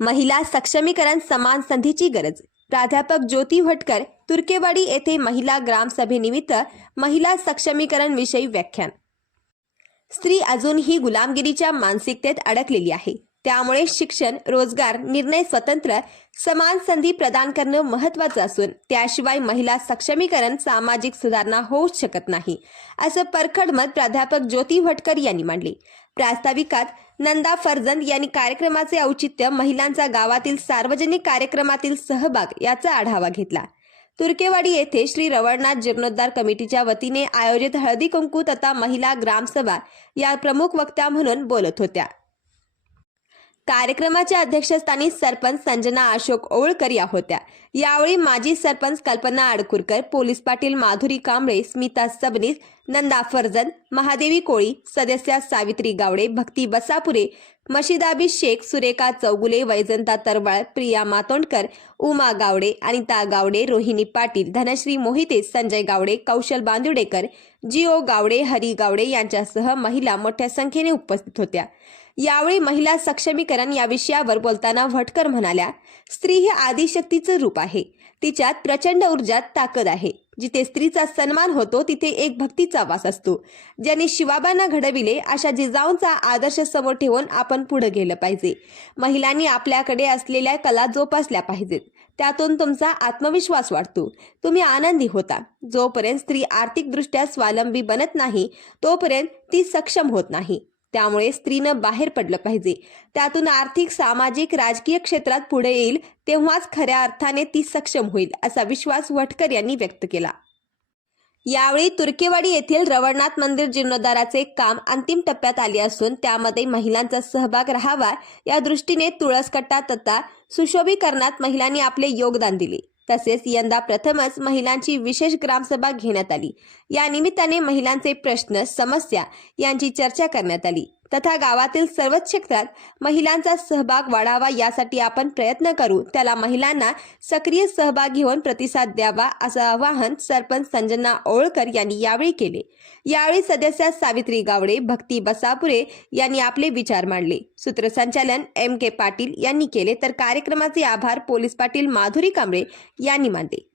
महिला सक्षमीकरण समान संधीची गरज. प्राध्यापक ज्योती भटकर तुर्केवाडी येथे महिला ग्रामसभेनिमित्त महिला सक्षमीकरण विषयी व्याख्यान. स्त्री अजूनही गुलामगिरीच्या मानसिकतेत अडकलेली आहे. त्यामुळे शिक्षण रोजगार निर्णय स्वतंत्र समान संधी प्रदान करणं महत्वाचं असून त्याशिवाय महिला सक्षमीकरण सामाजिक सुधारणा होऊच शकत नाही असं परखड मत प्राध्यापक ज्योती भटकर यांनी मांडले. प्रास्ताविकात नंदा फर्जंद यांनी कार्यक्रमाचे औचित्य महिलांचा गावातील सार्वजनिक कार्यक्रमातील सहभाग याचा आढावा घेतला. तुर्केवाडी येथे श्री रवळनाथ जीर्णोद्धार कमिटीच्या वतीने आयोजित हळदी कुंकू तथा महिला ग्रामसभा या प्रमुख वक्त्या म्हणून बोलत होत्या. कार्यक्रमाच्या अध्यक्षस्थानी सरपंच संजना अशोक ओळकर या होत्या यावेळी माजी सरपंच कल्पना आडकुरकर पोलीस पाटील माधुरी कांबळे स्मिता सबनीस नंदा फरजन महादेवी कोळी सदस्या सावित्री गावडे भक्ती बसापुरे मशिदाबी शेख सुरेखा चौगुले वैजंता तरवाळ प्रिया मातोंडकर उमा गावडे अनिता गावडे रोहिणी पाटील धनश्री मोहिते संजय गावडे कौशल बांदिवडेकर जिओ गावडे हरी गावडे यांच्यासह महिला मोठ्या संख्येने उपस्थित होत्या. यावेळी महिला सक्षमीकरण या विषयावर बोलताना भटकर म्हणाल्या स्त्री हे आदिशक्तीचं रूप आहे. तिच्यात प्रचंड ऊर्जात ताकद आहे. जिथे स्त्रीचा सन्मान होतो तिथे एक भक्तीचा वास असतो. ज्यांनी शिवाबांना घडविले अशा जिजाऊंचा आदर्श समोर ठेवून आपण पुढे गेलं पाहिजे. महिलांनी आपल्याकडे असलेल्या कला जोपासल्या पाहिजेत. त्यातून तुमचा आत्मविश्वास वाढतो. तुम्ही आनंदी होता. जोपर्यंत स्त्री आर्थिकदृष्ट्या स्वावलंबी बनत नाही तोपर्यंत ती सक्षम होत नाही. त्यामुळे स्त्रीनं बाहेर पडलं पाहिजे. त्यातून आर्थिक सामाजिक राजकीय क्षेत्रात पुढे येईल तेव्हाच खऱ्या अर्थाने ती सक्षम होईल असा विश्वास वटकर यांनी व्यक्त केला. यावेळी तुर्केवाडी येथील रवळनाथ मंदिर जीर्णोद्धाराचे काम अंतिम टप्प्यात आले असून त्यामध्ये महिलांचा सहभाग राहावा या दृष्टीने तुळसकट्टा तथा सुशोभीकरणात महिलांनी आपले योगदान दिले. तसेच यंदा प्रथमच महिलांची विशेष ग्रामसभा घेण्यात आली. या निमित्ताने महिलांचे प्रश्न समस्या यांची चर्चा करण्यात आली. तथा गावातील सर्वच क्षेत्रात महिलांचा सहभाग वाढावा यासाठी आपण प्रयत्न करू. त्याला महिलांना सक्रिय सहभाग घेऊन प्रतिसाद द्यावा असं आवाहन सरपंच संजना ओळकर यांनी यावेळी केले. यावेळी सदस्या सावित्री गावडे भक्ती बसापुरे यांनी आपले विचार मांडले. सूत्रसंचालन एम के पाटील यांनी केले. तर कार्यक्रमाचे आभार पोलीस पाटील माधुरी कांबळे यांनी मानले.